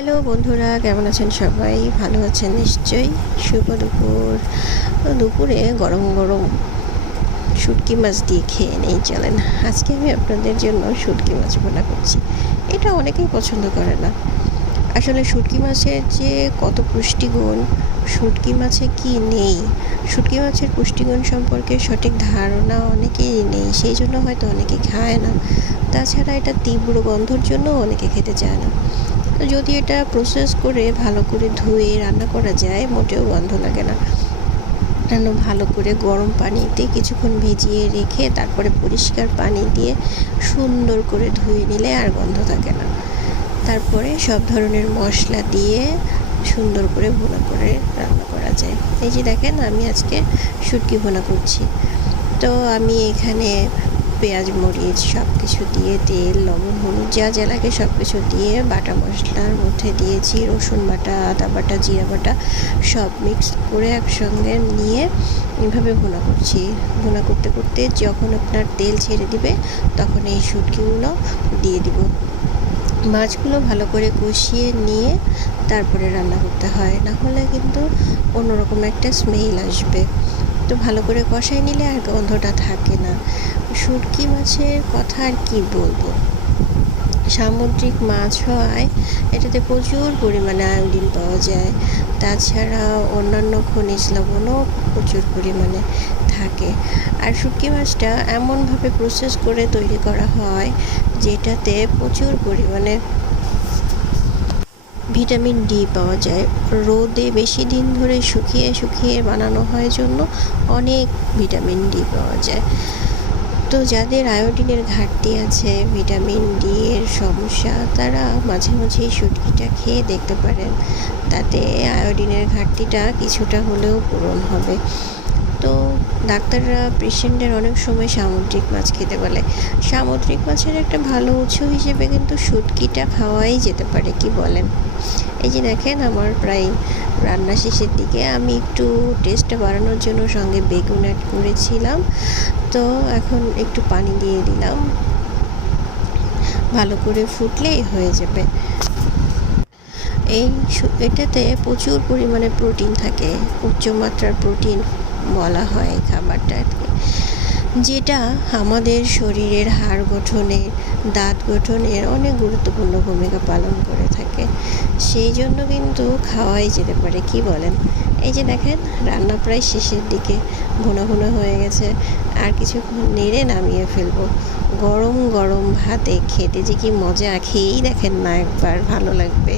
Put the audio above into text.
Hello বন্ধুরা, কেমন আছেন সবাই? ভালো আছেন নিশ্চয়ই। শুভ দুপুর। দুপুরে গরম গরম শুটকি মাছ দিয়ে খেয়ে নেই, চলেন। আজকে আমি আপনাদের জন্য শুটকি মাছ ভুনা করছি। এটা অনেকেই পছন্দ করে না। আসলে শুটকি মাছের যে কত পুষ্টিগুণ, শুটকি মাছে কি নেই, শুটকি মাছের পুষ্টিগুণ সম্পর্কে সঠিক ধারণা অনেকেরই নেই, সেই জন্য হয়তো অনেকে খায় না। তাছাড়া এটা তীব্র গন্ধর জন্য অনেকে খেতে চায় না। যদি এটা প্রসেস করে ভালো করে ধুয়ে রান্না করা যায়, মোটেও গন্ধ লাগে না। ভালো করে গরম পানিতে কিছুক্ষণ ভিজিয়ে রেখে তারপরে পরিষ্কার পানি দিয়ে সুন্দর করে ধুয়ে নিলে আর গন্ধ থাকে না। তারপরে সব ধরনের মশলা দিয়ে সুন্দর করে ভুনা করে রান্না করা যায়। এই যে দেখেন, আমি আজকে শুটকি ভুনা করছি। তো আমি এখানে পেঁয়াজ মরিচ সব কিছু দিয়ে, তেল লবণ হলুদ যা যা লাগে সব কিছু দিয়ে বাটা মশলার মধ্যে দিয়েছি রসুন বাটা, আদা বাটা, জিরা বাটা সব মিক্স করে একসঙ্গে নিয়ে এভাবে ভুনা করছি। ভুনা করতে করতে যখন আপনার তেল ছেড়ে দিবে তখন এই শুটকিগুলো দিয়ে দিব। মাছগুলো ভালো করে কষিয়ে নিয়ে তারপরে রান্না করতে হয়, না হলে কিন্তু অন্যরকম একটা স্মেল আসবে। তো ভালো করে কষাই নিলে আর গন্ধটা থাকে না। শুটকি মাছের কথা আর কি বলবো, সামুদ্রিক মাছ হওয়ায় এটাতে প্রচুর পরিমাণে আয়োডিন পাওয়া যায়। তাছাড়া অন্যান্য খনিজ লবণও প্রচুর পরিমাণে থাকে। আর শুটকি মাছটা এমনভাবে প্রসেস করে তৈরি করা হয় যেটাতে প্রচুর পরিমাণে ভিটামিন ডি পাওয়া যায়। রোদে বেশি দিন ধরে শুকিয়ে শুকিয়ে বানানো হয় জন্য অনেক ভিটামিন ডি পাওয়া যায়। তো যাদের আয়োডিনের ঘাটতি আছে, ভিটামিন ডি এর সমস্যা, তারা মাঝে মাঝে এই শুটকিটা খেয়ে দেখতে পারেন। তাতে আয়োডিনের ঘাটতিটা কিছুটা হলেও পূরণ হবে। তো ডাক্তাররা পেশেন্টদের অনেক সময় সামুদ্রিক মাছ খেতে বলে। সামুদ্রিক মাছের একটা ভালো উৎস হিসেবে কিন্তু শুটকিটা খাওয়াই যেতে পারে, কি বলেন? এই যে দেখেন, আমার প্রায় রান্না শেষের দিকে। আমি একটু টেস্টটা বাড়ানোর জন্য সঙ্গে বেগুন অ্যাড করেছিলাম। তো এখন একটু পানি দিয়ে দিলাম, ভালো করে ফুটলেই হয়ে যাবে। এটাতে প্রচুর পরিমাণে প্রোটিন থাকে, উচ্চমাত্রার প্রোটিন বলা হয় খাবারটাকে, যেটা আমাদের শরীরের হাড় গঠনে, দাঁত গঠনের অনেক গুরুত্বপূর্ণ ভূমিকা পালন করে থাকে। সেই জন্য কিন্তু খাওয়াই যেতে পারে, কি বলেন? এই যে দেখেন, রান্না প্রায় শেষের দিকে, ভুনা ভুনা হয়ে গেছে। আর কিছুক্ষণ নেড়ে নামিয়ে ফেলবো। গরম গরম ভাতে খেতে যে কি মজা, খেয়েই দেখেন না একবার, ভালো লাগবে।